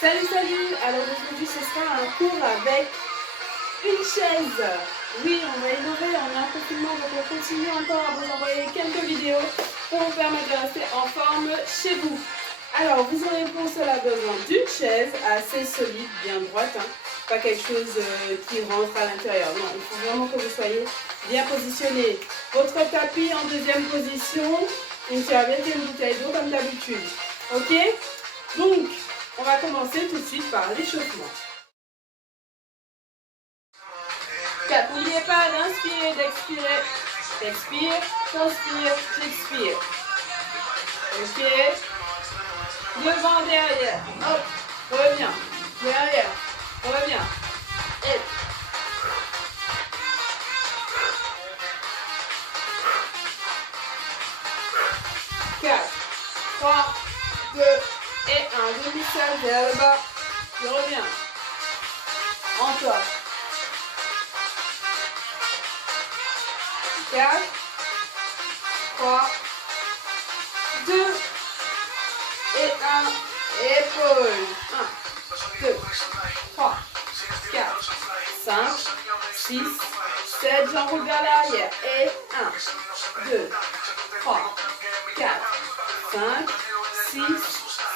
Salut, salut! Alors aujourd'hui ce sera un cours avec une chaise. Oui, on va innover, on est en confinement, donc on continue encore à vous envoyer quelques vidéos pour vous permettre de rester en forme chez vous. Alors vous aurez pour cela besoin d'une chaise assez solide, bien droite, hein. Pas quelque chose qui rentre à l'intérieur. Non, il faut vraiment que vous soyez bien positionné. Votre tapis en deuxième position, une serviette et une bouteille d'eau comme d'habitude. Ok? Donc, on va commencer tout de suite par l'échauffement. 4. N'oubliez pas d'inspirer, d'expirer. Expire, t'inspire, j'expire. Ok. Devant, derrière. Hop. Reviens. Derrière. Reviens. Et. Quatre, 3, 2 et 1. Demi-cercle vers le bas. Je reviens. Encore. 4, 3, 2 et 1. Épaule. 1, 2, 3, 4, 5, 6, 7. J'enroule vers l'arrière. Et 1, 2, 3, 4, 5, 6,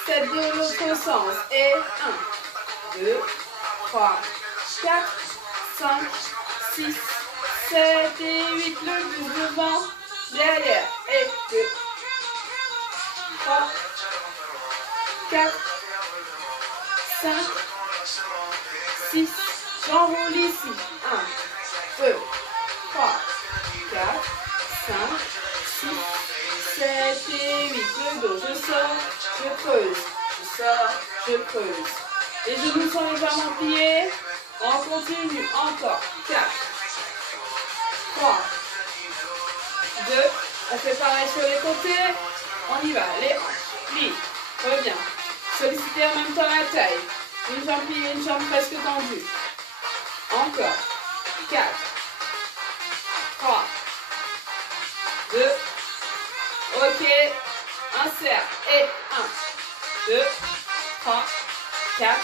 7 de l'autre sens. Et 1, 2, 3, 4, 5, 6, 7 et 8. Le plus devant, derrière. Et 2, 3, 4, 5, 6. J'enroule ici. 1, 2, 3, 4, 5, 6, 7 et 8. Le dos, je sors, je creuse. Je sors, je creuse. Les genoux sont légèrement pliés. On continue. Encore. 4, 3, 2. On fait pareil sur les côtés. On y va. Les hanches. Plie. Reviens. Sollicitez en même temps la taille. Une jambe pliée, une jambe presque tendue. Encore. 4, 3, 2. Ok. Insert. Et 1, 2, 3, 4,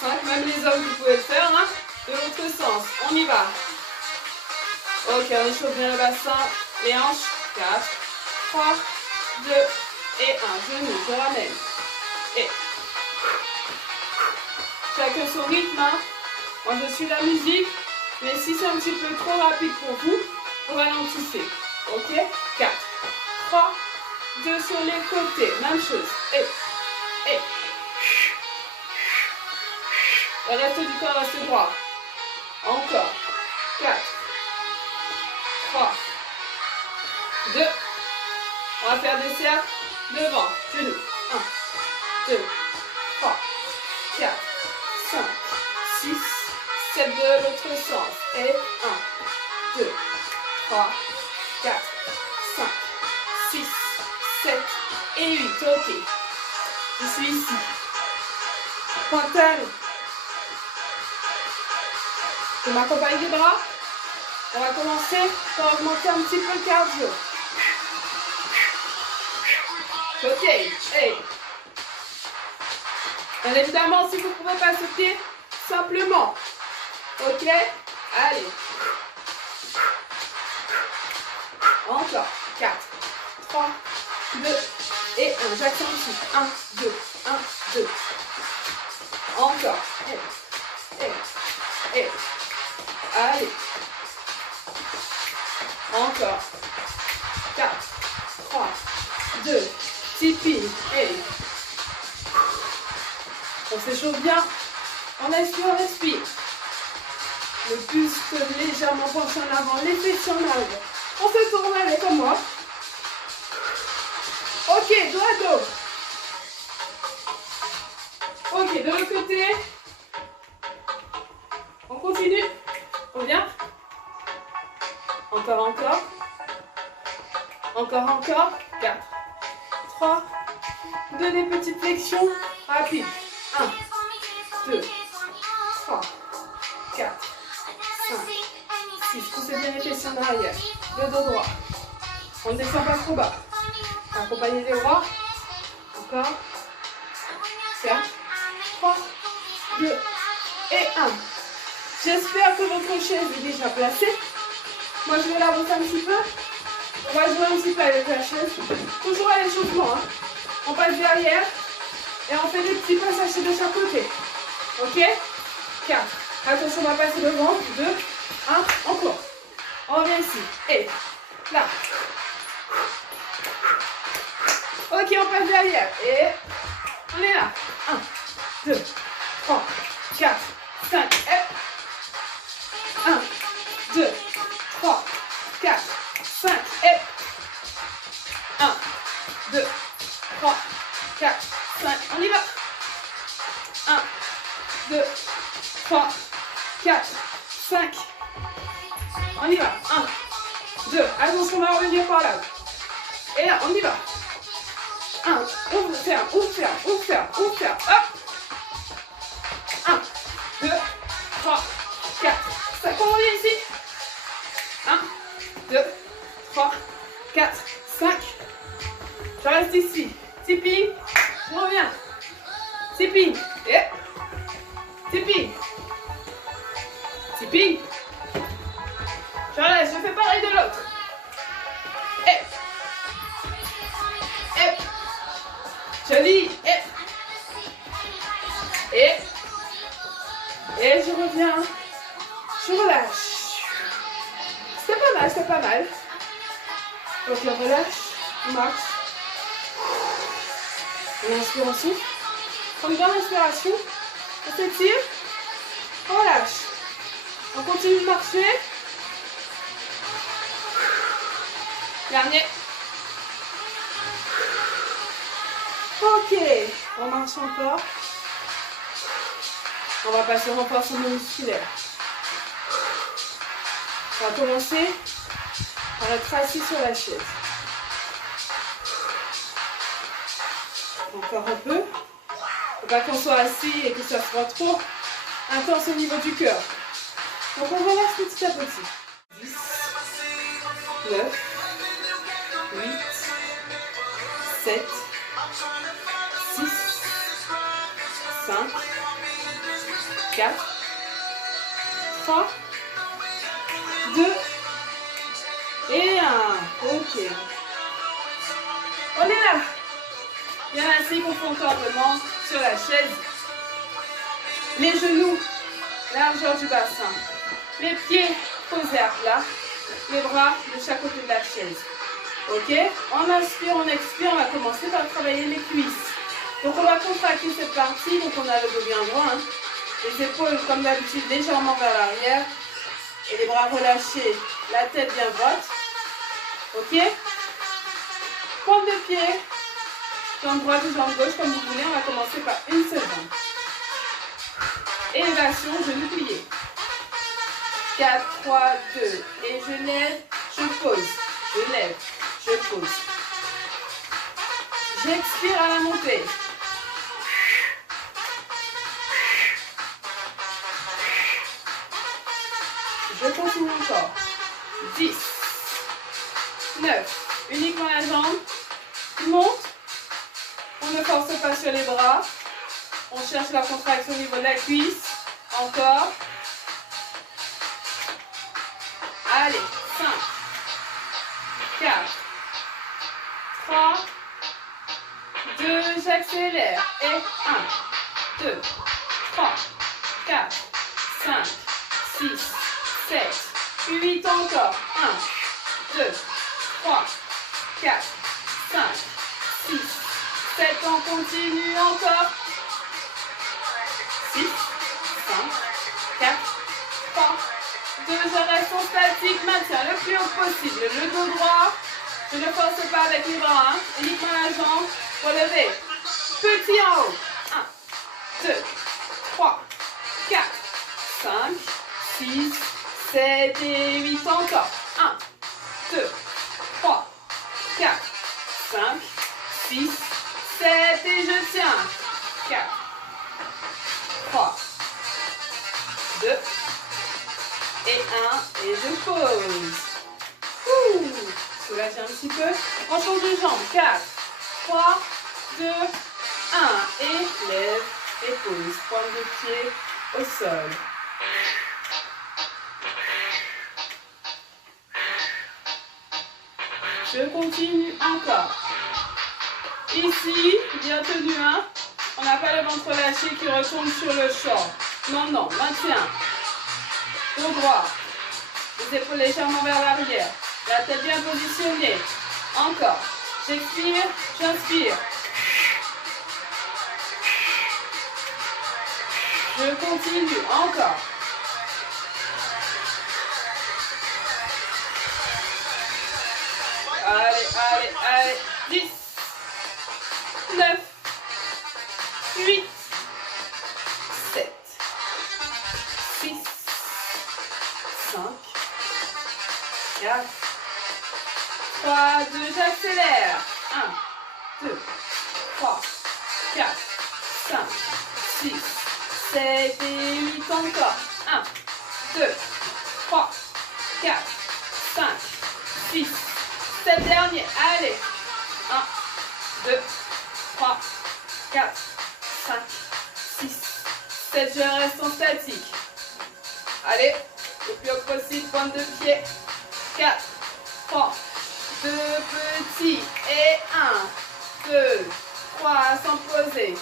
5. Même les hommes, vous pouvez le faire. Hein, de l'autre sens. On y va. Ok, on échauffe bien le bassin. Les hanches. 4, 3, 2 et 1. Genou. Je ramène. Et. Chacun son rythme. Hein. Moi, je suis la musique. Mais si c'est un petit peu trop rapide pour vous, vous ralentissez. Ok. 4, 3, 2 sur les côtés. Même chose. Et. Le reste du corps reste droit. Encore. 4, 3, 2. On va faire des cercles devant. Genoux. 1, 2, 3, 4, 5, 6, 7 de l'autre sens. Et 1, 2, 3, 4, 5, 6, 7 et 8. Ok. Je suis ici. Pointage. Je m'accompagne des bras. On va commencer par augmenter un petit peu le cardio. Ok. Hey. Bien évidemment, si vous ne pouvez pas sauter, simplement. Ok. Allez. Encore. 4, 3, 2 et 1. J'accentue. 1, 2, 1, 2. Encore. Et. Allez. Encore. 4, 3, 2. Tipi. Et. On s'échauffe bien. On inspire, on respire. Le buste légèrement penché en avant. Les fessiers en arrière. On se tourne avec comme moi. Ok, dos à dos. Ok, de l'autre côté. On continue. On vient. Encore. Encore. 4, 3, 2, des petites flexions rapides. 1, 2, 3, 4, 5, 6. Poussez bien les fessiers en arrière. Le dos droit. On ne descend pas trop bas. Accompagnez les bras. Encore. 4, 3, 2 et 1. J'espère que votre chaise est déjà placée. Moi, je vais la monter un petit peu. On va jouer un petit peu avec la chaise. Toujours à l'échauffement. Hein. On passe derrière et on fait des petits passages de chaque côté. Ok? 4. Attention, on va passer devant. 2, 1, encore. On revient ici. Et là. Ok, on passe derrière. Et on est là. 1, 2, 3, 4, 5. Et 1, 2, 3, 4, 5. Et 1, 2, 3, 4, 5. On y va. 1, 2, 3, 4, 5. On y va. 1, 2. Attention, on va revenir par là. Et là, on y va. 1, ouvre, ferme, ouvre, ferme, ouvre, ferme, ouvre, ferme. Hop. 1, 2, 3, 4, 5. On revient ici. 1, 2, 3, 4, 5. Je reste ici. Tipping. Je reviens. Tipping. Et tipping. Tipping. Je laisse. Je fais pareil de l'autre. Et joli. Et je reviens. Je relâche. C'était pas mal, c'était pas mal. Donc on relâche, on marche. On inspire, on souffle. Prends une grande inspiration. On s'étire. On relâche. On continue de marcher. Dernier. Ok. On marche encore. On va passer au renforcement musculaire. On va commencer par être assis sur la chaise. Encore un peu. Il ne faut pas qu'on soit assis et que ça soit trop intense au niveau du cœur. Donc on relâche petit à petit. 10, 9, 8, 7, 6, 5, 4, 3, 2 et 1. Ok. On est là. Bien assis confortablement sur la chaise. Les genoux, largeur du bassin. Les pieds posés à plat. Les bras de chaque côté de la chaise. Ok? On inspire, on expire. On va commencer par travailler les cuisses. Donc on va contracter cette partie. Donc on a le dos bien droit. Hein. Les épaules comme d'habitude légèrement vers l'arrière. Et les bras relâchés. La tête bien droite. Ok? Pointe de pied. Jambe droite ou jambe gauche, comme vous voulez. On va commencer par une seule jambe. Élévation, genou plié. 4, 3, 2. Et je lève, je pose. Je lève, je pose. J'expire à la montée. Je continue encore. 10, 9. Uniquement la jambe. Monte. On ne force pas sur les bras. On cherche la contraction au niveau de la cuisse. Encore. Allez. 5, 4, 3, 2. J'accélère. Et 1, 2, 3, 4, 5, 6, 7, 8 encore. 1, 2, 3, 4, 5, 6, 7, on continue encore. 6, 5, 4, 3, 2, je reste en statique, maintiens le plus haut possible. Le dos droit, je ne force pas avec les bras, hein. Uniquement la jambe, relevé. Petit en haut. 1, 2, 3, 4, 5, 6, 7 et 8 encore. 1, 2, 3, 4, 5, 6, 7 et je tiens. 4, 3, 2 et 1 et je pose. Soulagez un petit peu. On change de jambe. 4, 3, 2, 1 et lève, et pose. Pointe de pied au sol. Je continue encore. Ici, bien tenu, hein. On n'a pas le ventre lâché qui retombe sur le short. Non, non, maintiens. Dos droit. Les épaules légèrement vers l'arrière. La tête bien positionnée. Encore. J'expire, j'inspire. Je continue, encore. Allez, allez, allez. 10, 9, 8, 7, 6, 5, 4, 3, 2, j'accélère. 1, 2, 3, 4, 5, 6, 7 et 8 encore. 1, 2, 3, 4, 5, 6, 7 derniers. Allez. 1, 2, 3, 4, 5, 6, 7. Je reste en statique. Allez. Le plus haut possible. Pointe de pied. 4, 3, 2 petits. Et 1, 2, 3. Sans poser.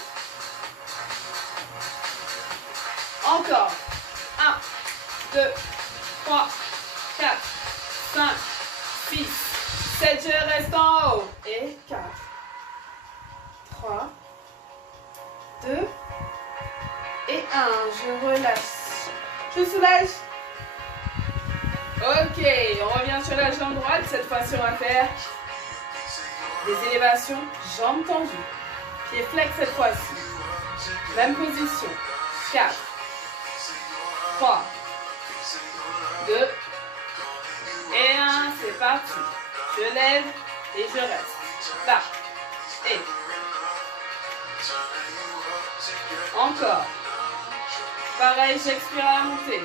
Encore. 1, 2, 3, 4, 5, 6, 7. Je reste en haut. Et 4, 3, 2 et 1. Je relâche. Je soulage. Ok, on revient sur la jambe droite. Cette fois-ci, on va faire des élévations, jambes tendues. Pieds flex cette fois-ci. Même position. 4, 3, 2 et 1. C'est parti. Je lève et je reste. Là. Et. Encore. Pareil, j'expire à la montée.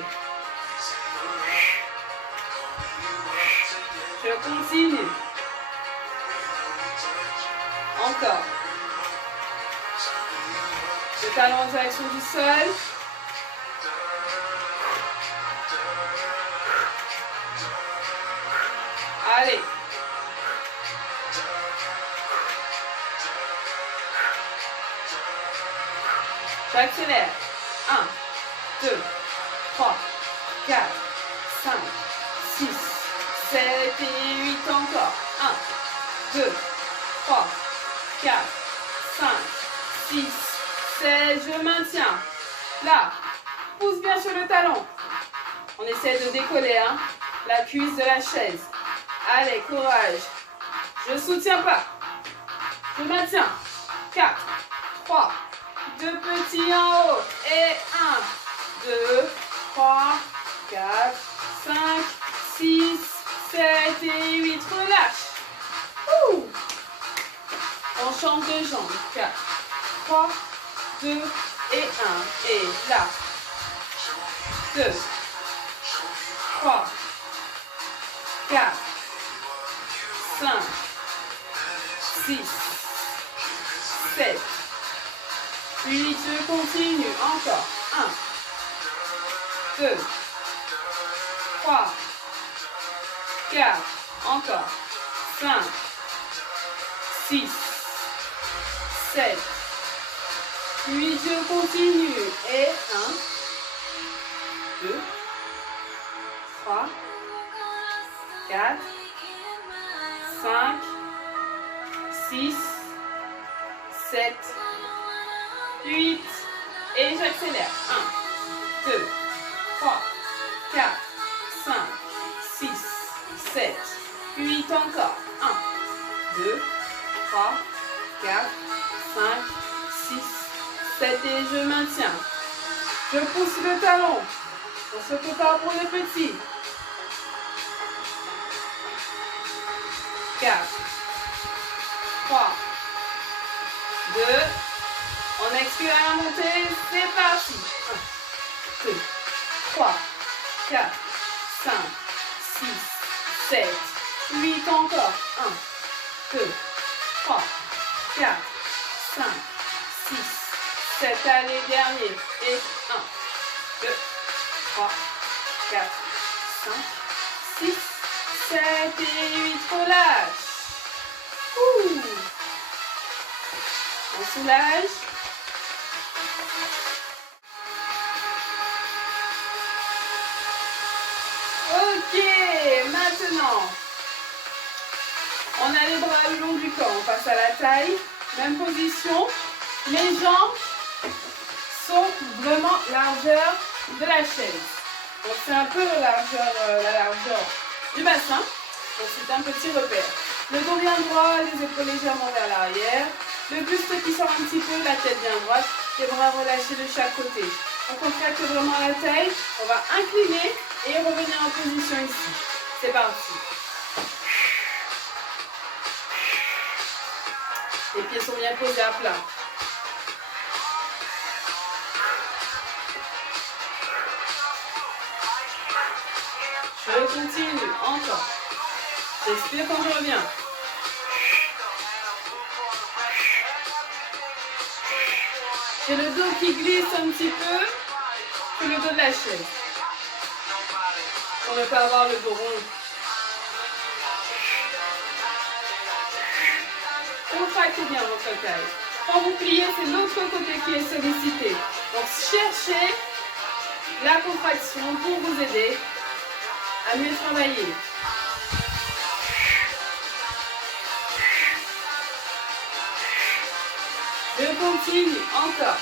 Je continue. Encore. Le talon en direction du sol. Allez. J'accélère. 1, 2, 3, 4, 5, 6, 7 et 8 encore. 1, 2, 3, 4, 5, 6, 7. Je maintiens. Là. Pousse bien sur le talon. On essaie de décoller, hein, la cuisse de la chaise. Allez, courage. Je ne soutiens pas. Je maintiens. 4, 3, 2 petits en haut. Et 1, 2, 3, 4, 5, 6, 7 et 8. Relâche. Ouh. On change de jambe. 4, 3, 2 et 1. Et là. 2, 3, 4, 5, 6, 7, 8. Je continue. Encore. 1, 2, 3, 4. Encore. 5, 6, 7, 8. Je continue. Et 1, 2, 3, 4, 5, 6, 7, 8. Et j'accélère. 1, 2, 3, 4, 5, 6, 7, 8. Encore. 1, 2, 3, 4, 5, 6, 7. Et je maintiens. Je pousse le talon. On se prépare pour le petit. 4, 3, 2. On expire à la montée. C'est parti. 1, 2, 3, 4, 5, 6, 7, 8. Encore. 1, 2, 3, 4, 5, 6, 7, allez, dernier. Et 1, 2, 3, 4, 5, 6, 7 et 8. Relâche. Ouh. On soulage. Ok, maintenant, on a les bras le long du corps. On passe à la taille. Même position. Les jambes sont vraiment largeur de la chaise. Donc c'est un peu la largeur du bassin. Donc c'est un petit repère. Le dos bien droit, les épaules légèrement vers l'arrière. Le buste qui sort un petit peu, la tête bien droite. Les bras relâchés de chaque côté. On contracte vraiment la taille. On va incliner et revenir en position ici. C'est parti. Les pieds sont bien posés à plat. Je continue, encore. J'expire quand je reviens. J'ai le dos qui glisse un petit peu sur le dos de la chaise. Pour ne pas avoir le dos rond. Contractez bien votre taille. Quand vous pliez, c'est l'autre côté qui est sollicité. Donc cherchez la contraction pour vous aider à mieux travailler. Je continue, encore.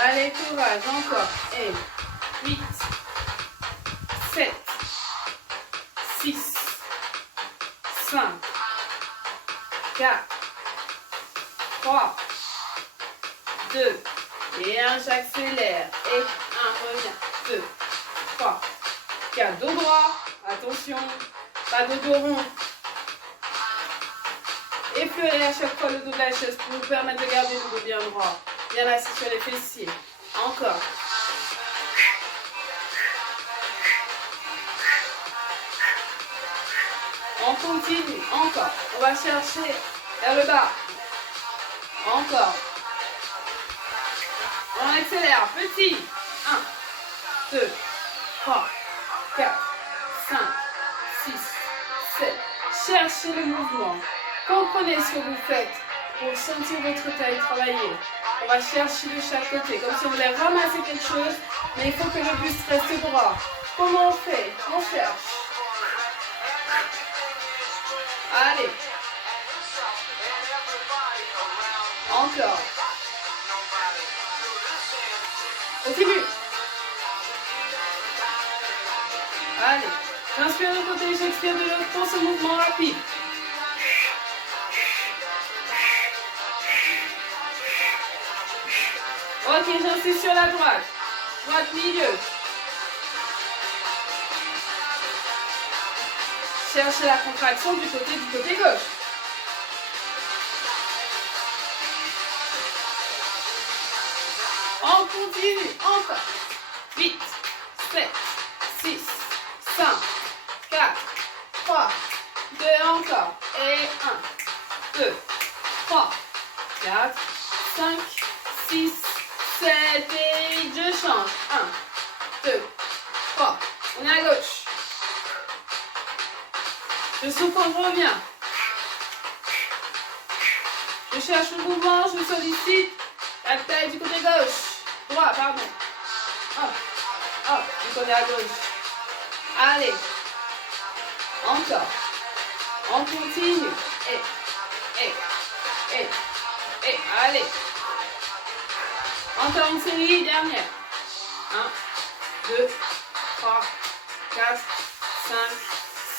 Allez, courage, encore. Et 8, 7, 6, 5, 4, 3, 2, et 1, j'accélère. Et 1, reviens. 2, 3, 4, dos droit. Attention, pas de dos rond. Effleurez à chaque fois le dos de la chaise pour vous permettre de garder le dos bien droit. Bien assis sur les fessiers. Encore. On continue. Encore. On va chercher vers le bas. Encore. On accélère. Petit. 1, 2, 3, 4, 5, 6, 7. Cherchez le mouvement. Comprenez ce que vous faites pour sentir votre taille travailler. On va chercher de chaque côté, comme si on voulait ramasser quelque chose, mais il faut que le buste reste droit. Comment on fait? On cherche. Allez. Encore. Continue. Allez. J'inspire de côté, j'expire de l'autre pour ce mouvement rapide. Ok, j'insiste sur la droite. Droite, milieu. Cherchez la contraction du côté gauche. On continue. Encore. 8, 7, 6, 5, 4, 3, 2, encore. Et 1, 2, 3, 4, 5, 6, 7 et 8. Je change. 1, 2, 3. On est à gauche. Je souffle quand je reviens. Je cherche le mouvement, je sollicite la taille du côté gauche. Droit, pardon. Hop, hop, du côté à gauche. Allez. Encore. On continue. Et. Allez. Encore une série, dernière. 1, 2, 3, 4, 5,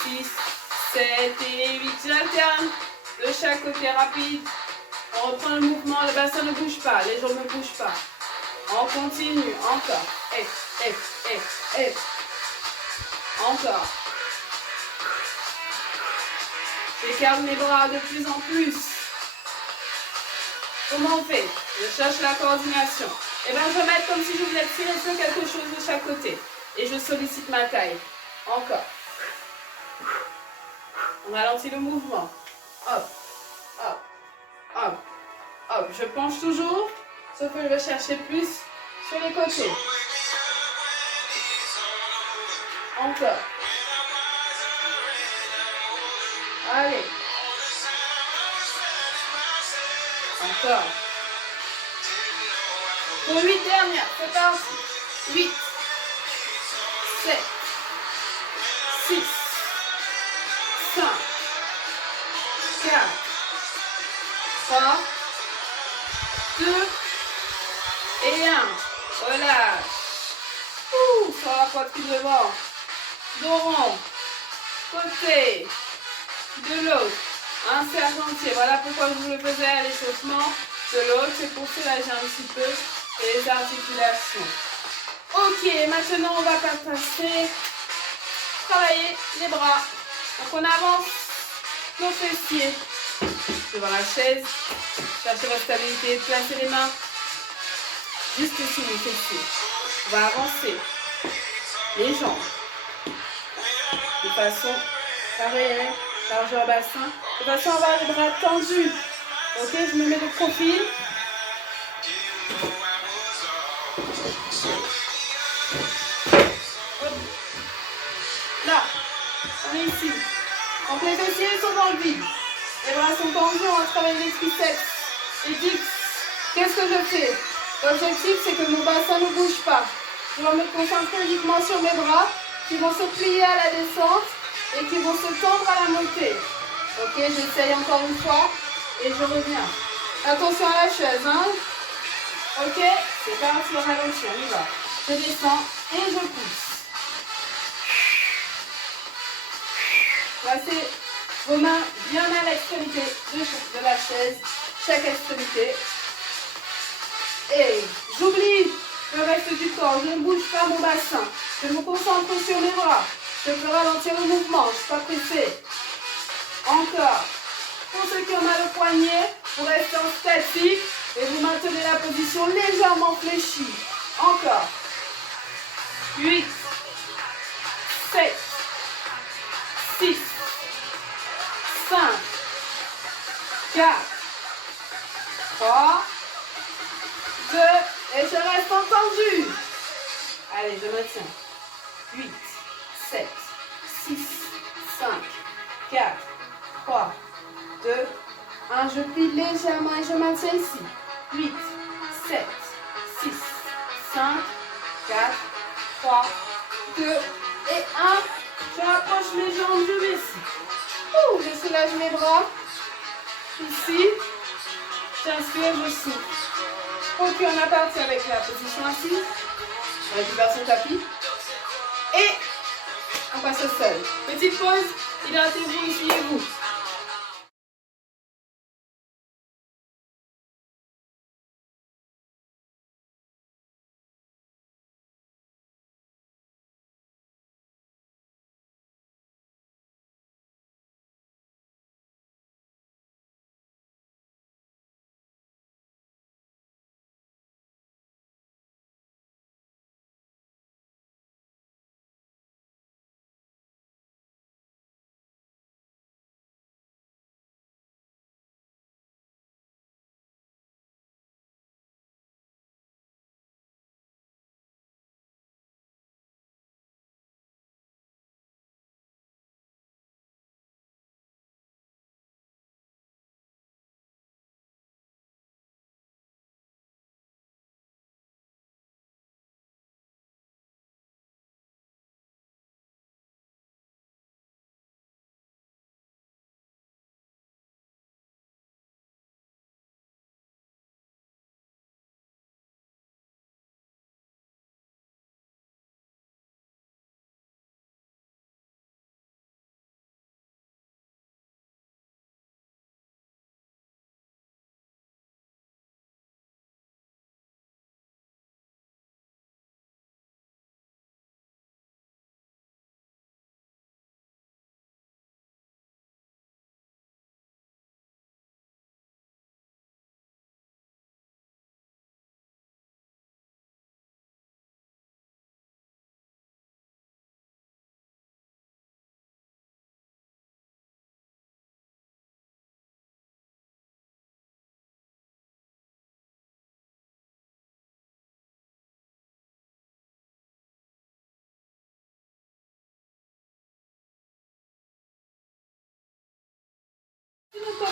6, 7 et 8. J'alterne de chaque côté rapide. On reprend le mouvement, le bassin ne bouge pas, les jambes ne bougent pas. On continue, encore. Et. Encore. J'écarte mes bras de plus en plus. Comment on fait? Je cherche la coordination. Et bien, je vais mettre comme si je voulais tirer sur quelque chose de chaque côté. Et je sollicite ma taille. Encore. On ralentit le mouvement. hop, hop, hop, hop. Je penche toujours, sauf que je vais chercher plus sur les côtés. Encore. Allez. Encore. Pour 8 dernières, c'est parti. 8, 7, 6, 5, 4, 3, 2 et 1. Relâche. Sur la poitrine devant. Dos rond. Côté. De l'autre. Un cercle entier. Voilà pourquoi je vous le faisais à l'échauffement. De l'autre, c'est pour soulager un petit peu les articulations. Ok, maintenant on va passer, travailler les bras. Donc on avance nos fessiers devant la chaise. Cherchez la stabilité, placez les mains juste sous les fessiers. On va avancer les jambes de façon pareille, largeur bassin, de façon à avoir les bras tendus. Ok, je me mets de profil. Là, on est ici. Donc les fessiers sont dans le vide. Les bras sont tendus, on va travailler les triceps. Et dips. Qu'est-ce que je fais? L'objectif, c'est que mon bassin ne bouge pas. Je vais me concentrer uniquement sur mes bras qui vont se plier à la descente et qui vont se tendre à la montée. Ok, j'essaye encore une fois et je reviens. Attention à la chaise, hein. Ok, c'est parti, on ralentit, on y va. Je descends et je pousse. Placez vos mains bien à l'extrémité de la chaise, chaque extrémité. Et j'oublie le reste du corps, je ne bouge pas mon bassin. Je me concentre sur mes bras. Je peux ralentir le mouvement, je ne suis pas pressée. Encore. Pour ceux qui ont mal au poignet, vous restez en statique et vous maintenez la position légèrement fléchie. Encore. 8, 7, 6, 5, 4, 3, 2, et je reste entendu. Allez, je maintiens. 8, 7, 6, 5, 4, 3, 2, 1. Je plie légèrement et je maintiens ici. 8, 7, 6, 5, 4, 3, 2 et 1. Je rapproche mes jambes, je vais ici. Je soulage mes bras. Ici. J'inspire, je souffle. Ok, on a parti avec la position assise. Récupération tapis. Et on passe au sol. Petite pause. Hydratez-vous, essuyez-vous.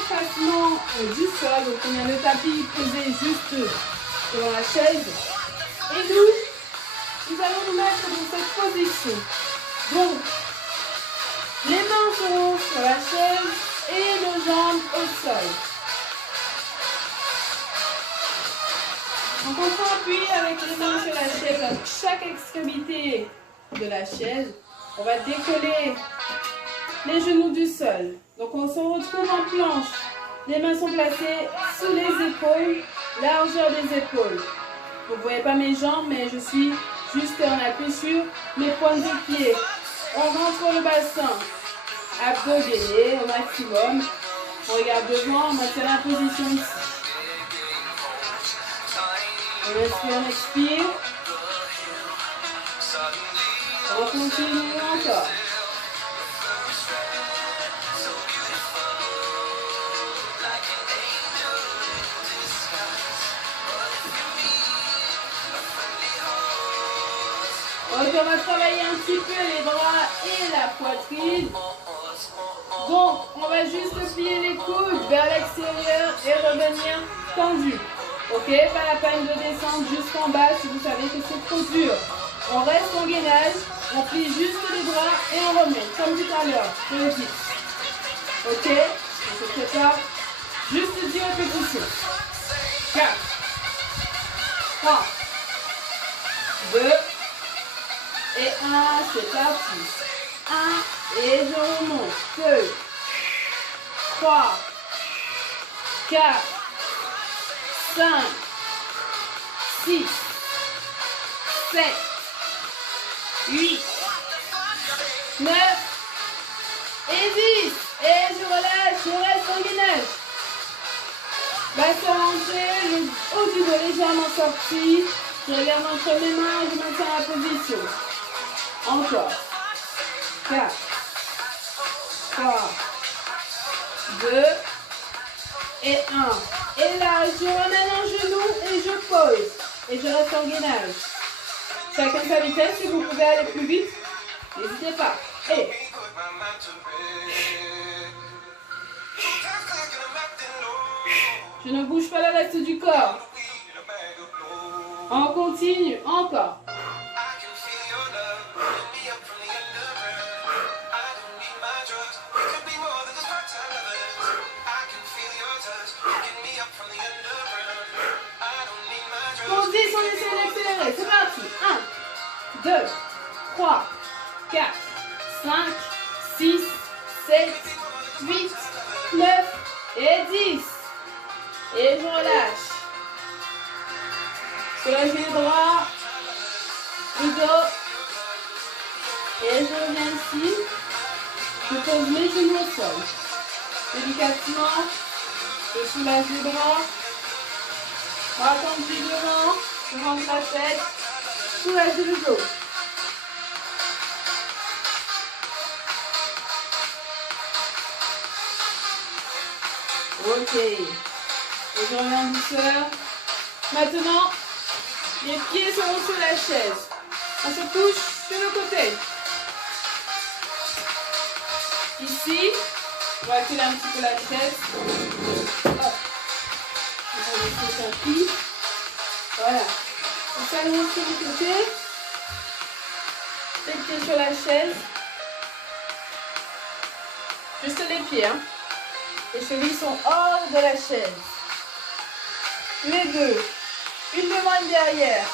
l'effacement du sol. Donc on a le tapis posé juste devant la chaise. Et nous allons nous mettre dans cette position. Donc, les mains seront sur la chaise et nos jambes au sol. Donc on s'appuie avec les mains sur la chaise à chaque extrémité de la chaise. On va décoller les genoux du sol. Donc on se retrouve en planche. Les mains sont placées sous les épaules, largeur des épaules. Vous ne voyez pas mes jambes, mais je suis juste en appui sur mes pointes de pied. On rentre le bassin. Abdos gainés au maximum. On regarde devant, on maintient la position ici. On inspire, on expire. On continue encore. Donc on va travailler un petit peu les bras et la poitrine. Donc on va juste plier les coudes vers l'extérieur et revenir tendu. Ok, pas la peine de descendre jusqu'en bas si vous savez que c'est trop dur. On reste en gainage, on plie juste les bras et on remet, comme tout à l'heure, je le dis. Ok, on se prépare. Juste 10 répétitions. 4, 3, 2, et 1, c'est parti. 1, et je remonte. 2, 3, 4, 5, 6, 7, 8, 9 et 10. Et je relâche, je reste en gainage. Bassin rentré, le haut du dos légèrement sorti. Je regarde entre mes mains et je maintiens la position. Encore. 4, 3, 2 et 1. Et là, je ramène un genou et je pose. Et je reste en gainage. Chacun sa vitesse, si vous pouvez aller plus vite, n'hésitez pas. Et je ne bouge pas le reste du corps. On continue, encore. Pour 10, on essaie d'accélérer. C'est parti. 1, 2, 3, 4, 5, 6, 7, 8, 9 et 10. Et je relâche. Soulagez les bras, le dos. Et je reviens ici. Je pose mes genoux au sol. Délicatement, je soulage les bras. Bras tendus devant, je rentre la tête, soulage le dos. Ok. Et je reviens en douceur. Maintenant, les pieds seront sur la chaise. On se couche sur le côté. Ici, on va tirer un petit peu la chaise. Hop. On va laisser son pied. Voilà. On s'allonge sur le côté. Les pieds sur la chaise. Juste les pieds, hein. Les chevilles sont hors de la chaise. Les deux. Une devant, une derrière.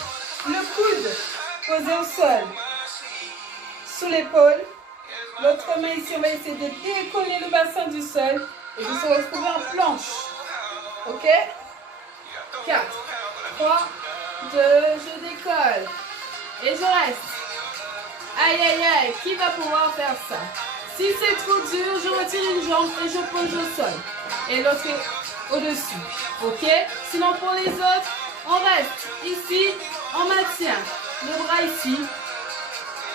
Le coude posé au sol. Sous l'épaule. L'autre main ici, on va essayer de décoller le bassin du sol. Et de se retrouver en planche. Ok? 4, 3, 2, je décolle. Et je reste. Aïe, aïe, aïe. Qui va pouvoir faire ça? Si c'est trop dur, je retire une jambe et je pose au sol. Et l'autre est au-dessus. Ok? Sinon, pour les autres, on reste ici, on maintient le bras ici.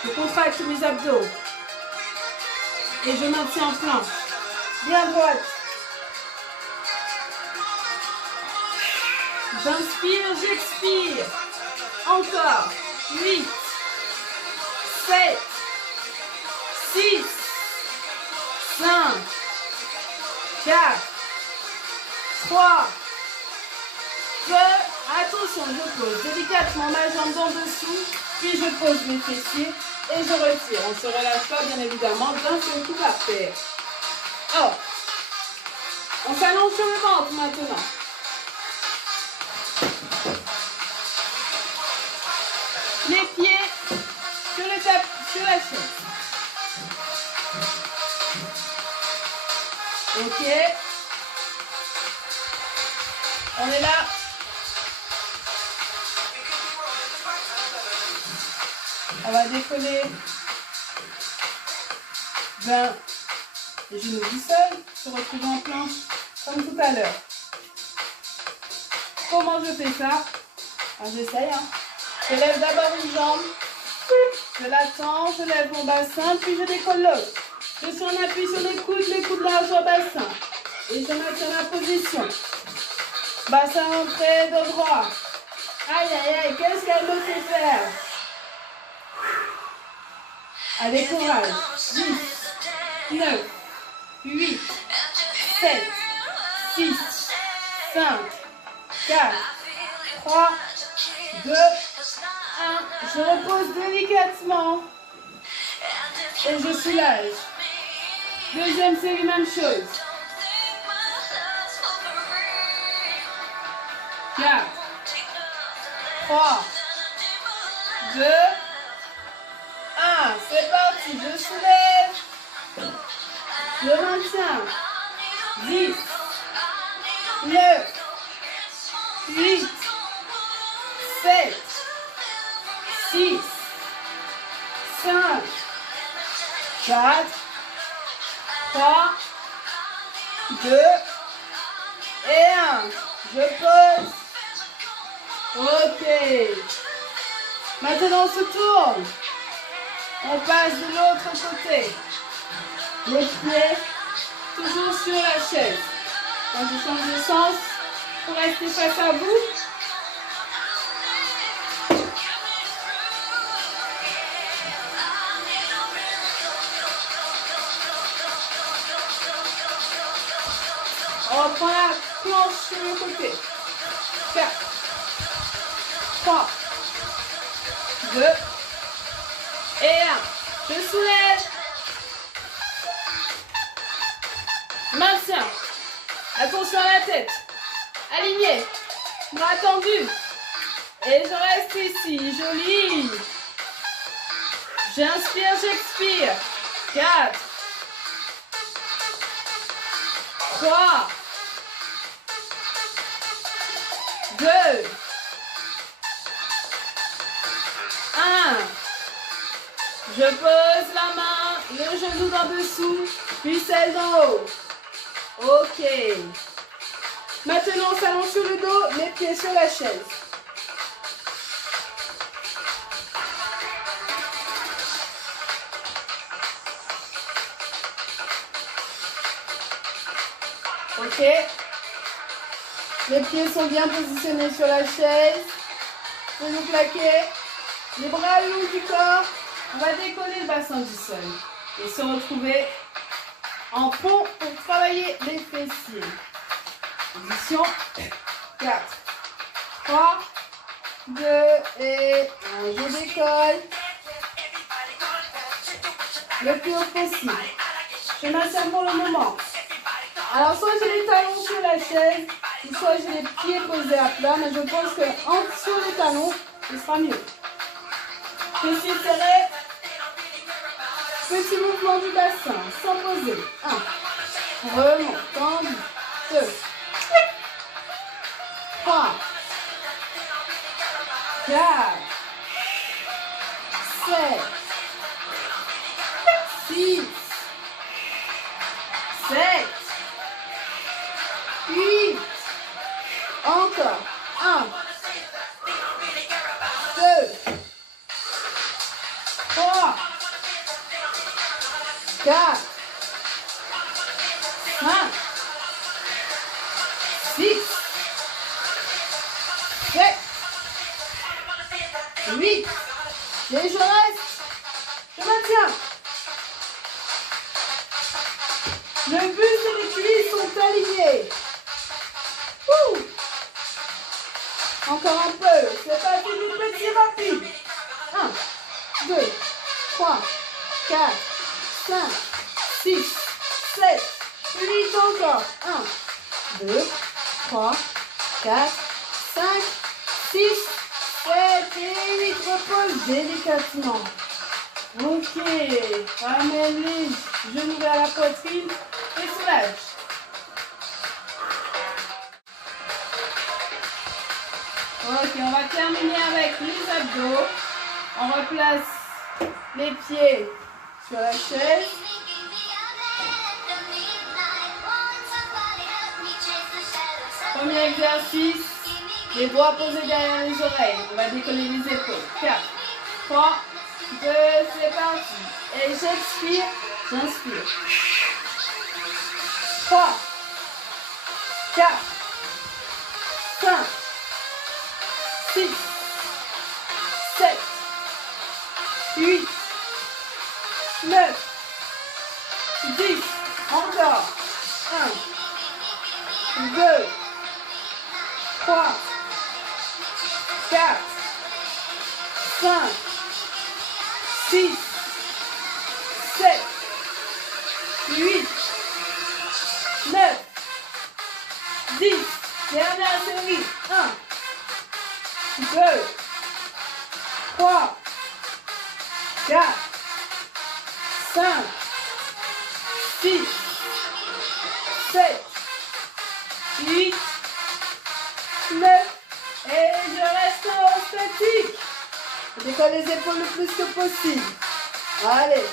Je contracte mes abdos. Et je maintiens en planche. Bien droite. J'inspire, j'expire. Encore. 8, 7, 6, 5, 4, 3, 2, attention, je pose délicatement ma jambe en dessous, puis je pose mes fessiers et je retire. On ne se relâche pas, bien évidemment, d'un seul coup par terre. Alors, on s'allonge sur le ventre maintenant. Les pieds sur le tapis, sur la chaise. Ok. On est là. On va décoller. Ben, les genoux du sol, se retrouver en planche comme tout à l'heure. Comment je fais ça? Alors j'essaye. Je lève d'abord une jambe, je la tends, je lève mon bassin, puis je décolle l'autre. Je suis en appui sur les coudes larges au bassin. Et je maintiens ma position. Bassin entré de droit. Aïe, aïe, aïe, qu'est-ce qu'elle me fait faire? Allez, courage. 10, 9, 8, 7, 6, 5, 4, 3, 2, 1. Je repose délicatement. Et je soulage. Deuxième série, même chose. 4, 3, 2, 1. C'est parti. Je soulève. Je maintiens. 10, 9, 8, 7, 6, 5, 4, 3, 2 et 1. Je pose. Ok. Maintenant, on se tourne. On passe de l'autre côté. Les pieds toujours sur la chaise. Quand je change de sens, pour rester face à vous. On reprend la planche sur le côté. 4, 3, 2 et 1. Je soulève. Maintiens. Attention à la tête. Aligné. Bras tendus. Et je reste ici. Joli. J'inspire, j'expire. 4, 3, 2, 1. Je pose la main, le genou d'en dessous, puis celle d'en haut. Ok. Maintenant, on s'allonge sur le dos, les pieds sur la chaise. Ok. Les pieds sont bien positionnés sur la chaise. Genoux plaqués. Les bras le long du corps. On va décoller le bassin du sol. Et se retrouver en pont pour travailler les fessiers. Position. 4, 3, 2 et 1. Je décolle. Le plus haut possible. Je maintiens pour le moment. Alors, soit j'ai les talons sur la chaise, soit j'ai les pieds posés à plat, mais je pense qu'en dessous les talons, ce sera mieux. Fessiers serrés. Petit mouvement du bassin, sans poser. 1. Remonte, tendu. 2. 3. 4. 7. 6. 7. 8. Encore. 1. 2. 3. 4. 5. 6. 7. 8. Et je reste. Je maintiens. Le buste et les cuisses sont alignés. Encore un peu. C'est parti du petit rapide. 1, 2, 3, 4, 5, 6, 7, 8 encore. 1, 2, 3, 4, 5, 6, 7 et 8. Repose délicatement. Ok. Ramène les genoux vers la poitrine et soulage. Ok, on va terminer avec les abdos. On replace les pieds sur la chaise. Premier exercice, les bras posés derrière les oreilles. On va décoller les épaules. 4, 3, 2, c'est parti. Et j'expire, j'inspire. 3, 4, 5, 6, 7, 8, 9, 10, encore. 1, 2, 3, 4, 5, 6, 7, 8, 9, 10. Dernière série. 1, 2, 3, 4, 5, 6, 7, 8, 9. Et je reste en statique. Je décolle les épaules le plus que possible. Allez.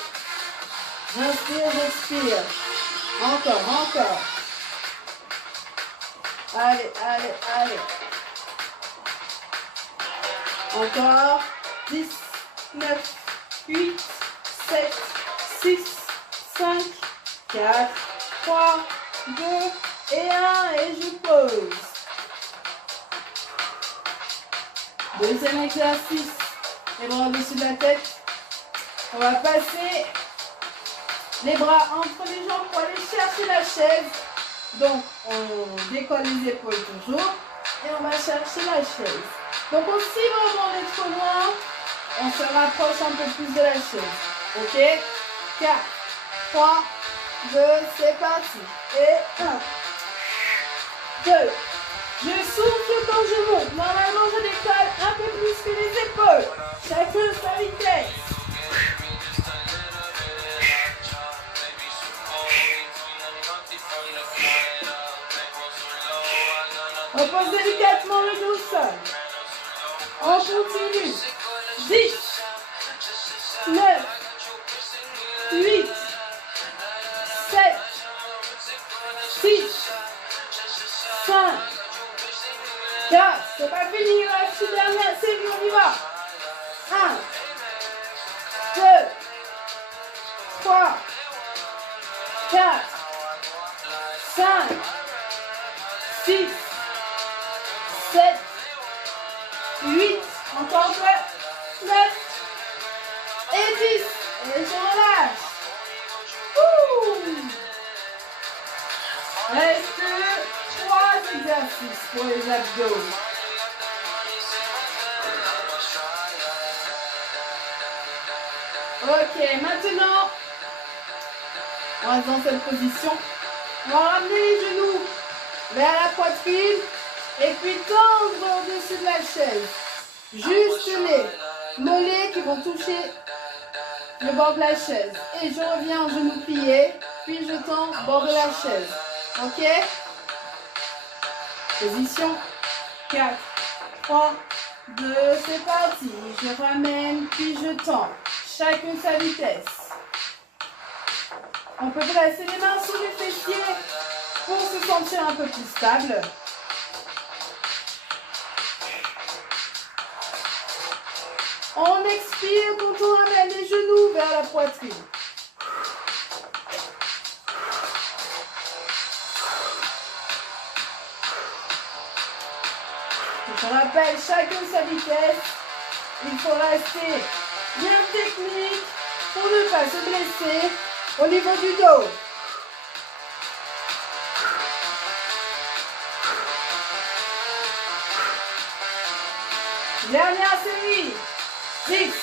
J'inspire, j'expire. Encore. Allez. Encore. 10, 9, 8, 7, 6, 5, 4, 3, 2 et 1. Et je pose. Deuxième exercice. Les bras au-dessus de la tête. On va passer les bras entre les jambes pour aller chercher la chaise. Donc, on décolle les épaules toujours. Et on va chercher la chaise. Donc, si vraiment on est trop loin, on se rapproche un peu plus de la chaise. Ok? 4, 3, 2, c'est parti. Et 1, 2. Je souffle quand je monte. Normalement, je décolle un peu plus que les épaules. Chacun sa vitesse. Repose délicatement le dos au sol. On continue. 10, 9, 8, 7, 6, 5, 4, c'est pas fini, il reste une dernière série, on y va. 1, 2, 3, 4, 5, 6, 7, 8, encore 9 et 10. Et je relâche. Reste 3 exercices pour les abdos. Ok, maintenant, on reste dans cette position. On va ramener les genoux vers la poitrine et puis tendre au-dessus de la chaise. Juste les mollets qui vont toucher le bord de la chaise. Et je reviens en genoux pliés, puis je tends le bord de la chaise. Ok? Position 4, 3, 2, c'est parti. Je ramène, puis je tends. Chacune sa vitesse. On peut placer les mains sous les fessiers pour se sentir un peu plus stable. On expire quand on ramène les genoux vers la poitrine. Je rappelle, chacun sa vitesse. Il faut rester bien technique pour ne pas se blesser au niveau du dos. Dernière série. 10,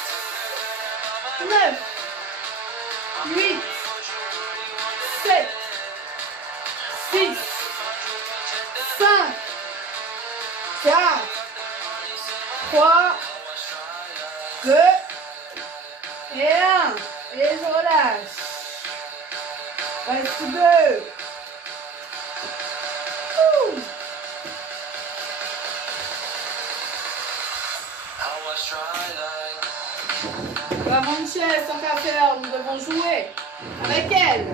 9, 8, 7, 6, 5, 4, 3, 2 et 1. Et je relâche. Reste 2. Francesca, tant qu'à faire, nous devons jouer avec elle.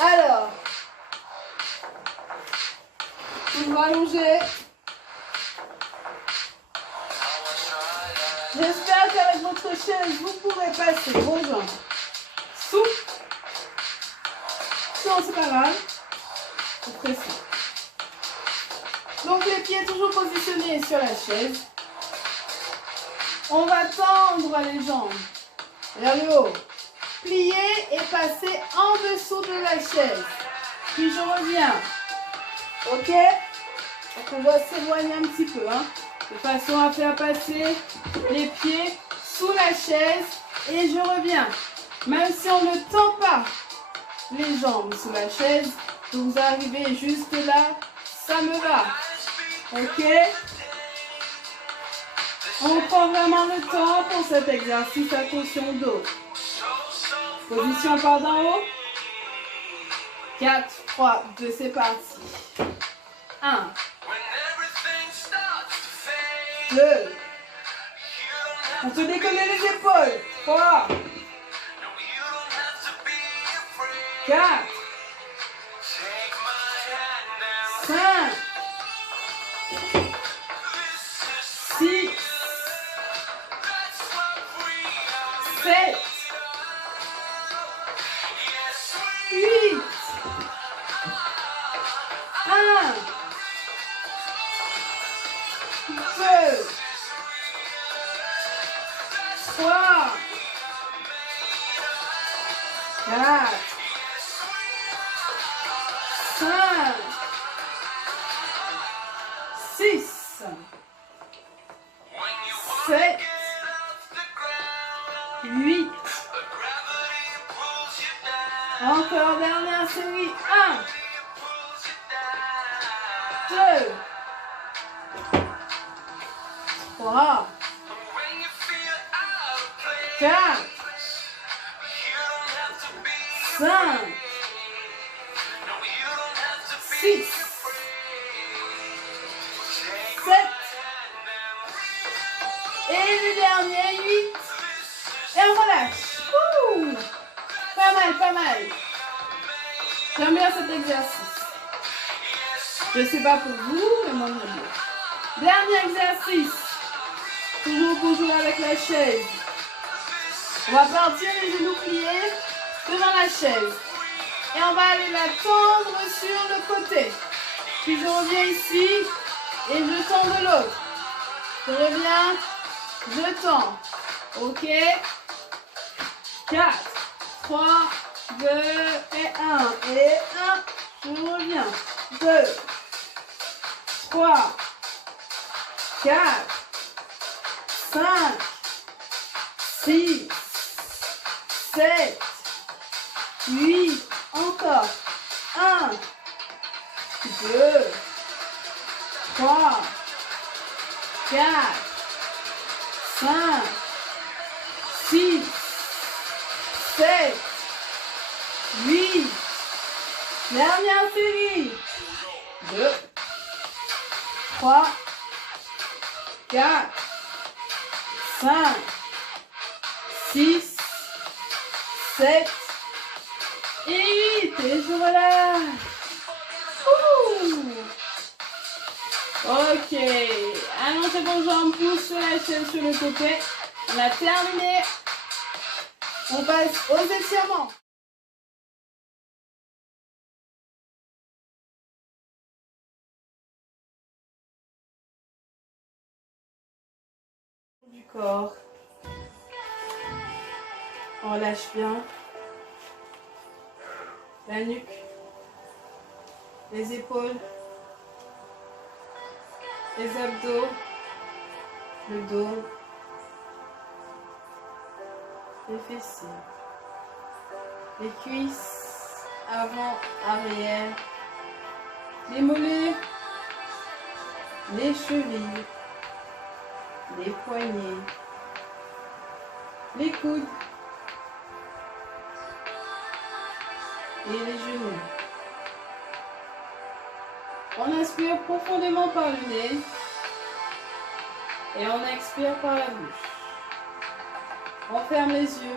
Alors, toujours allongé. J'espère qu'avec votre chaise, vous pourrez passer vos jambes sous. Non, c'est pas grave. C'est très simple. Donc les pieds toujours positionnés sur la chaise. On va tendre les jambes vers le haut. Plier et passer en dessous de la chaise. Puis je reviens. Ok? Donc on va s'éloigner un petit peu. De façon à faire passer les pieds sous la chaise. Et je reviens. Même si on ne tend pas les jambes sous la chaise, vous arrivez juste là, ça me va. Ok? On prend vraiment le temps pour cet exercice. Attention dos. Position par d'en haut. 4, 3, 2, c'est parti. 1, 2. On se décolle les épaules. 3, 4, 5, 6, 7, 8, 1, 2, 3, 4, 5, 6, 7, 8. Encore dernière série. 1, 2, 3, 4, 5, 6, 7, et le dernier, 8. Et on relâche. Ouh, pas mal, pas mal. J'aime bien cet exercice. Je ne sais pas pour vous, mais moi j'aime bien. Dernier exercice. Toujours pour jouer avec la chaise. On va partir les genoux pliés devant la chaise. Et on va aller la tendre sur le côté. Puis je reviens ici et je tends de l'autre. Je reviens, je tends. Ok. 4, 3, 2 et 1. Et 1, je reviens. 2, 3, 4, 5, 6, 7, 8, encore. 1, 2, 3, 4, 5, 6, 7, 8. Dernière série. 2, 3, 4, 5, 6, 7 et 8. Et je relâche. Ouh. Ok. Allongez vos jambes, pousse sur la chaise sur le côté. On a terminé. On passe aux étirements. Du corps. On relâche bien. La nuque. Les épaules. Les abdos. le dos, les fessiers, les cuisses, avant, arrière, les mollets, les chevilles, les poignets, les coudes et les genoux. On inspire profondément par le nez et on expire par la bouche. On ferme les yeux.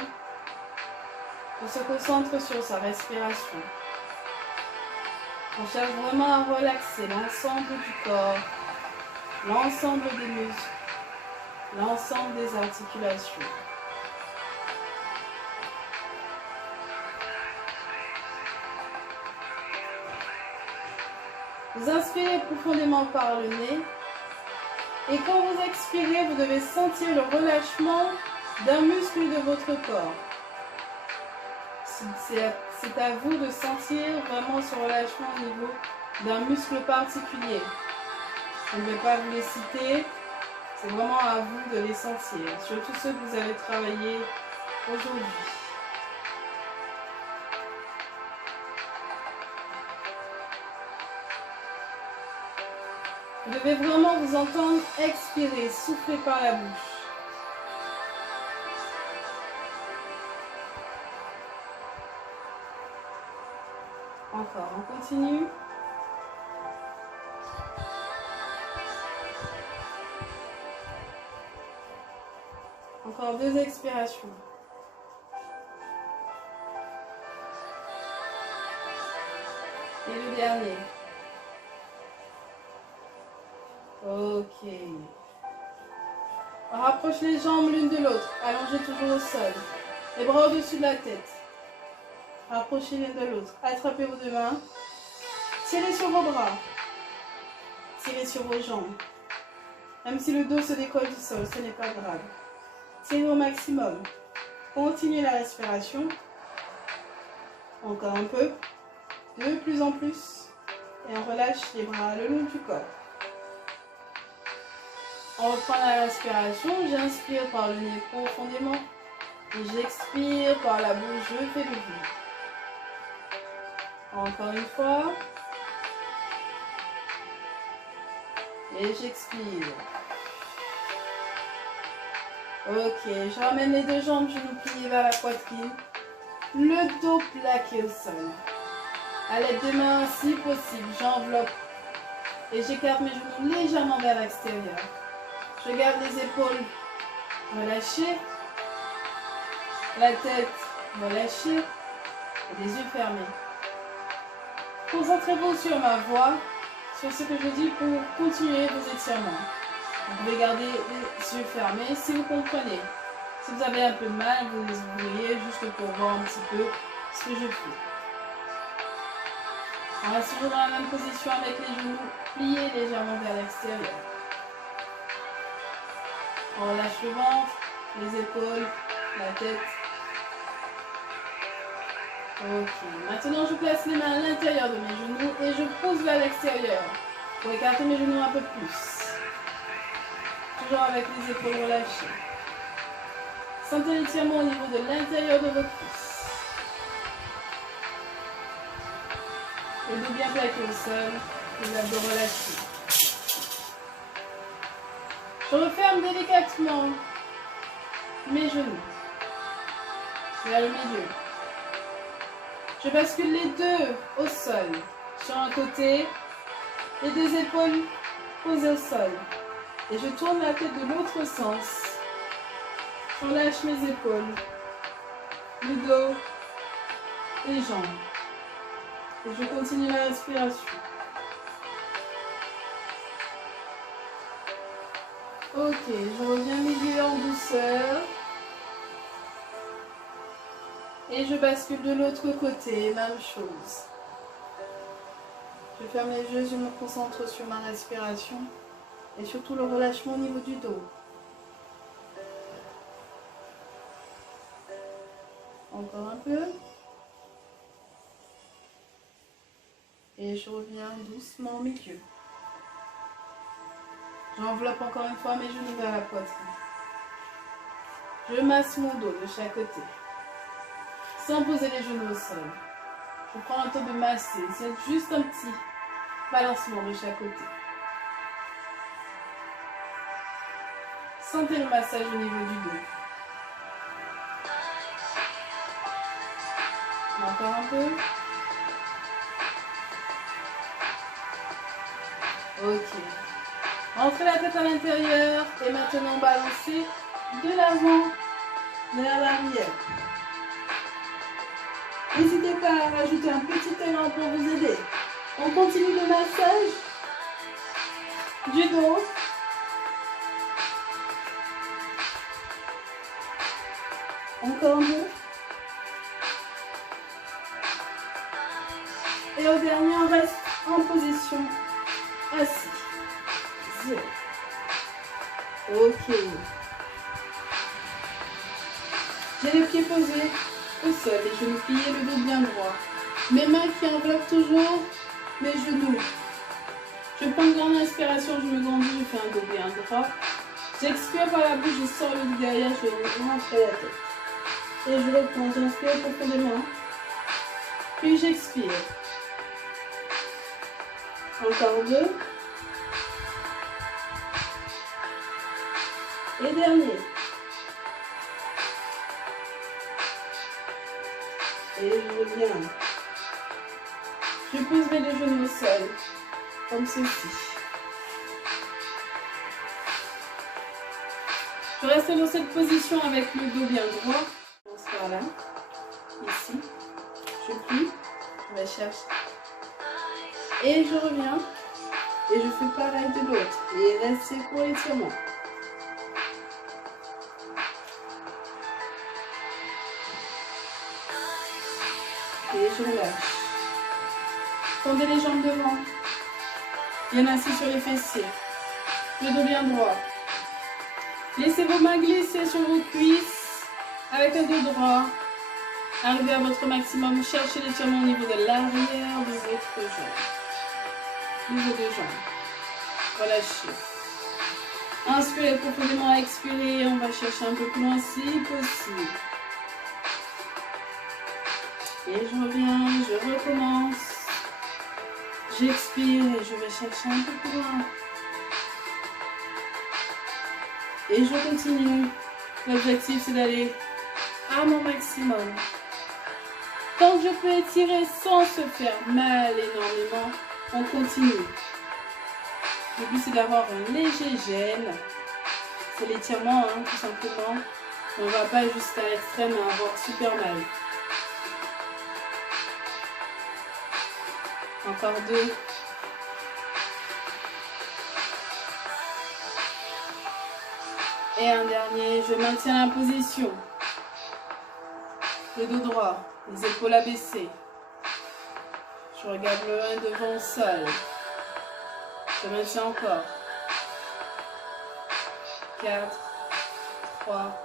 On se concentre sur sa respiration. On cherche vraiment à relaxer l'ensemble du corps, l'ensemble des muscles, l'ensemble des articulations. Vous inspirez profondément par le nez et quand vous expirez, vous devez sentir le relâchement d'un muscle de votre corps. C'est à vous de sentir vraiment ce relâchement au niveau d'un muscle particulier. Je ne vais pas vous les citer, c'est vraiment à vous de les sentir, surtout ceux que vous avez travaillé aujourd'hui. Vous devez vraiment vous entendre expirer, souffler par la bouche. Encore, on continue. Encore 2 expirations. Et le dernier. Ok. On rapproche les jambes l'une de l'autre. Allongez toujours au sol. Les bras au-dessus de la tête. Rapprochez l'une de l'autre. Attrapez vos 2 mains. Tirez sur vos bras. Tirez sur vos jambes. Même si le dos se décolle du sol, ce n'est pas grave. Tirez au maximum. Continuez la respiration. Encore un peu. De plus en plus. Et on relâche les bras le long du corps. On reprend la respiration. J'inspire par le nez profondément. Et j'expire par la bouche. Je fais le vide. Encore une fois. Et j'expire. Ok, je ramène les 2 jambes, genoux pliés vers la poitrine. Le dos plaqué au sol. À l'aide des mains, si possible, j'enveloppe. Et j'écarte mes genoux légèrement vers l'extérieur. Je garde les épaules relâchées. La tête relâchée. Et les yeux fermés. Concentrez-vous sur ma voix, sur ce que je dis pour continuer vos étirements. Vous pouvez garder les yeux fermés si vous comprenez. Si vous avez un peu de mal, vous les ouvrez juste pour voir un petit peu ce que je fais. On reste toujours dans la même position avec les genoux pliés légèrement vers l'extérieur. On relâche le ventre, les épaules, la tête. Ok, maintenant je place les mains à l'intérieur de mes genoux et je pousse vers l'extérieur pour écarter mes genoux un peu plus. Toujours avec les épaules relâchées. Sentez l'étirement au niveau de l'intérieur de votre cuisse. Le dos bien plaqué au sol, les abdos relâchés. Je referme délicatement mes genoux vers le milieu. Je bascule les 2 au sol, sur un côté, les 2 épaules posées au sol. Et je tourne la tête de l'autre sens. Je relâche mes épaules, le dos, les jambes. Et je continue la respiration. Ok, je reviens milieu en douceur. Et je bascule de l'autre côté, même chose. Je ferme les yeux, je me concentre sur ma respiration. Et surtout le relâchement au niveau du dos. Encore un peu. Et je reviens doucement au milieu. J'enveloppe encore une fois mes genoux vers la poitrine. Je masse mon dos de chaque côté, sans poser les genoux au sol. Je prends un temps de masser, c'est juste un petit balancement de chaque côté. Sentez le massage au niveau du dos. Encore un peu. Ok. Entrez la tête à l'intérieur et maintenant balancez de l'avant vers l'arrière. N'hésitez pas à rajouter un petit élan pour vous aider. On continue le massage du dos. Encore un peu. Et au dernier, on reste en position assis. 0. Ok. J'ai les pieds posés au sol, les genoux pliés, le dos bien droit. Mes mains qui enveloppent toujours mes genoux. Je prends une grande inspiration, je me grandis, je fais un dos bien droit. J'expire par la bouche, je sors le dos derrière, je rentre la tête. Et je reprends, j'inspire profondément. Puis j'expire. Encore 2. Et dernier. Et je reviens. Je pose mes deux genoux au sol, comme ceci. Je reste dans cette position avec le dos bien droit. Je commence par là, ici. Je plie, je vais chercher. Et je reviens. Et je fais pareil de l'autre. Et restez pour l'étirement. Et je relâche. Tendez les jambes devant. Bien assis sur les fessiers. Le dos bien droit. Laissez vos mains glisser sur vos cuisses avec un dos droit. Arrivez à votre maximum. Cherchez l'étirement au niveau de l'arrière de votre jambe. De vos deux jambes. Relâchez. Inspirez profondément, expirez. On va chercher un peu plus loin si possible. Et je reviens, je recommence. J'expire et je vais chercher un peu plus loin. Et je continue. L'objectif, c'est d'aller à mon maximum. Tant que je peux étirer sans se faire mal énormément, on continue. Le but, c'est d'avoir un léger gel. C'est l'étirement, hein, tout simplement. On ne va pas jusqu'à l'extrême et avoir super mal. Encore 2. Et un dernier, je maintiens la position. Le dos droit, les épaules abaissées. Je regarde le loin devant le sol. Je maintiens encore. 4, 3,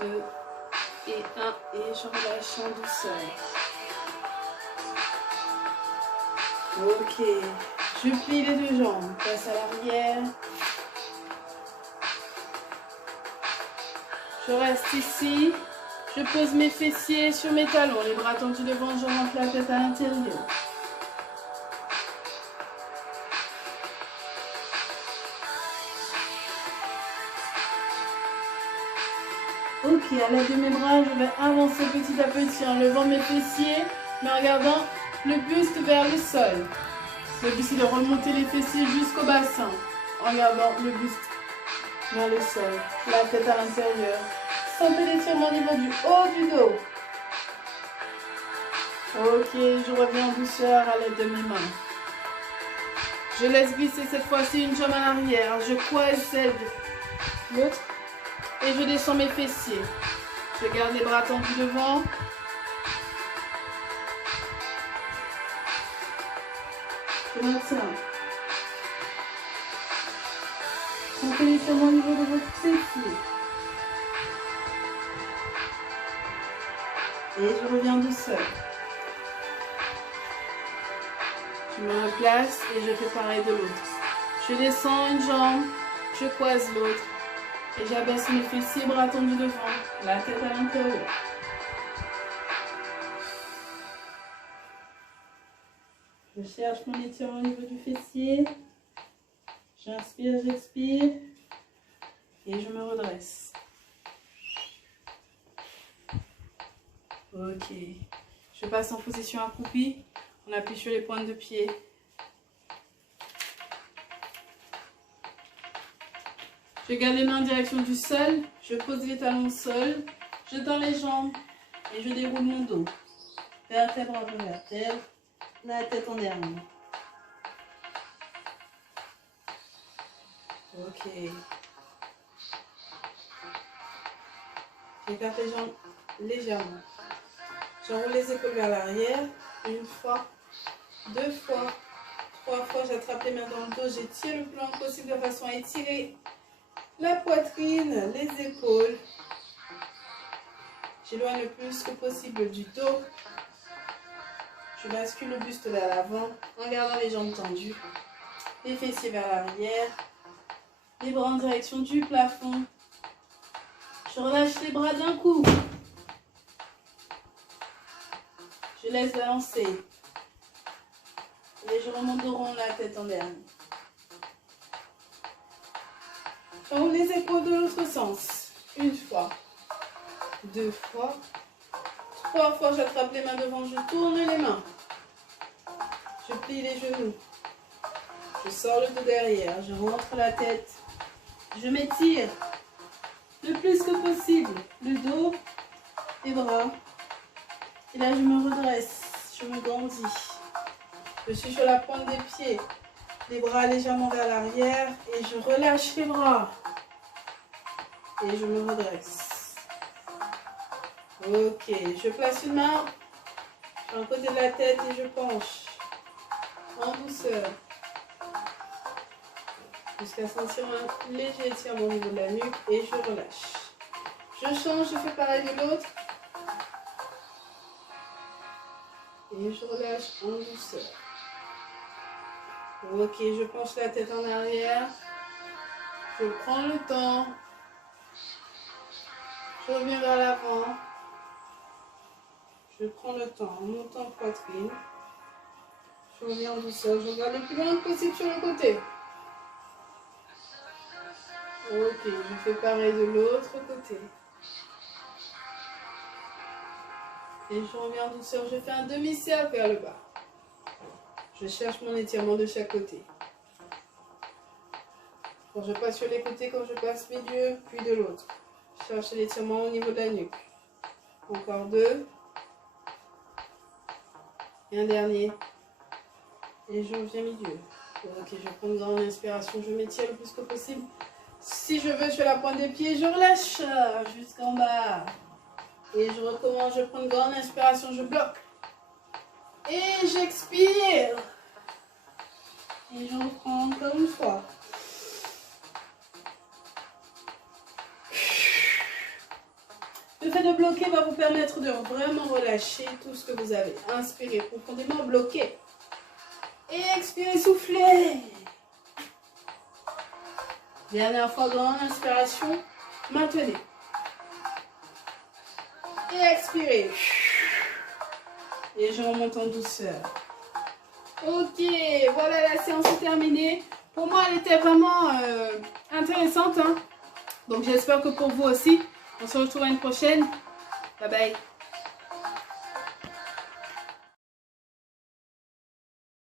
2 et 1. Et je relâche en douceur. Ok, je plie les deux jambes, passe à l'arrière. Je reste ici, je pose mes fessiers sur mes talons, les bras tendus devant, je rentre la tête à l'intérieur. Ok, à l'aide de mes bras, je vais avancer petit à petit en levant mes fessiers, mais en regardant le buste vers le sol. Le but, c'est de remonter les fessiers jusqu'au bassin en regardant le buste vers le sol, la tête à l'intérieur. Sentez l'étirement au niveau du haut du dos. Ok, je reviens en douceur à l'aide de mes mains. Je laisse glisser cette fois-ci une jambe à l'arrière. Je croise celle de l'autre et je descends mes fessiers. Je garde les bras tendus devant. Je maintiens. Sentez l'étirement au niveau de votre fessier. Et je reviens douceur. Je me replace et je fais pareil de l'autre. Je descends une jambe, je croise l'autre. Et j'abaisse mes fessiers, bras tendus devant, la tête à l'intérieur. Je cherche mon étirement au niveau du fessier. J'inspire, j'expire. Et je me redresse. Ok. Je passe en position accroupie. On appuie sur les pointes de pied. Je garde les mains en direction du sol. Je pose les talons au sol. Je tends les jambes. Et je déroule mon dos. Vertèbre après vertèbre. La tête en dernier. Ok. J'écarte les jambes légèrement. J'enroule les épaules vers l'arrière. Une fois, deux fois, trois fois. J'attrape les mains dans le dos. J'étire le plus long possible de façon à étirer la poitrine, les épaules. J'éloigne le plus que possible du dos. Je bascule le buste vers l'avant en gardant les jambes tendues. Les fessiers vers l'arrière. Les bras en direction du plafond. Je relâche les bras d'un coup. Je laisse balancer. Et je remonte au rond, la tête en dernier. J'enroule les épaules de l'autre sens. Une fois. Deux fois. Trois fois, j'attrape les mains devant, je tourne les mains. Je plie les genoux. Je sors le dos derrière. Je rentre la tête. Je m'étire le plus que possible. Le dos, les bras. Et là, je me redresse. Je me grandis. Je suis sur la pointe des pieds. Les bras légèrement vers l'arrière. Et je relâche les bras. Et je me redresse. Ok. Je place une main sur un côté de la tête et je penche. En douceur. Jusqu'à sentir un léger étirement au niveau de la nuque. Et je relâche. Je change. Je fais pareil de l'autre. Et je relâche en douceur. Ok, je penche la tête en arrière. Je prends le temps. Je reviens vers l'avant. Je prends le temps en montant poitrine. Je reviens en douceur. Je regarde le plus loin possible sur le côté. Ok, je fais pareil de l'autre côté. Et je reviens en douceur. Je fais un demi-cercle vers le bas. Je cherche mon étirement de chaque côté. Quand je passe sur les côtés, quand je passe milieu, puis de l'autre. Je cherche l'étirement au niveau de la nuque. Encore deux. Et un dernier. Et je reviens milieu. Ok, je prends une grande inspiration. Je m'étire le plus que possible. Si je veux, sur la pointe des pieds, je relâche jusqu'en bas. Et je recommence. Je prends une grande inspiration. Je bloque. Et j'expire. Et je reprends encore une fois. Le fait de bloquer va vous permettre de vraiment relâcher tout ce que vous avez. Inspirez profondément, bloquez. Et expirez, soufflez. Dernière fois, grande inspiration. Maintenez. Et expirez. Et je remonte en douceur. Ok, voilà, la séance est terminée. Pour moi, elle était vraiment intéressante. Hein. Donc, j'espère que pour vous aussi. On se retrouve à une prochaine. Bye bye.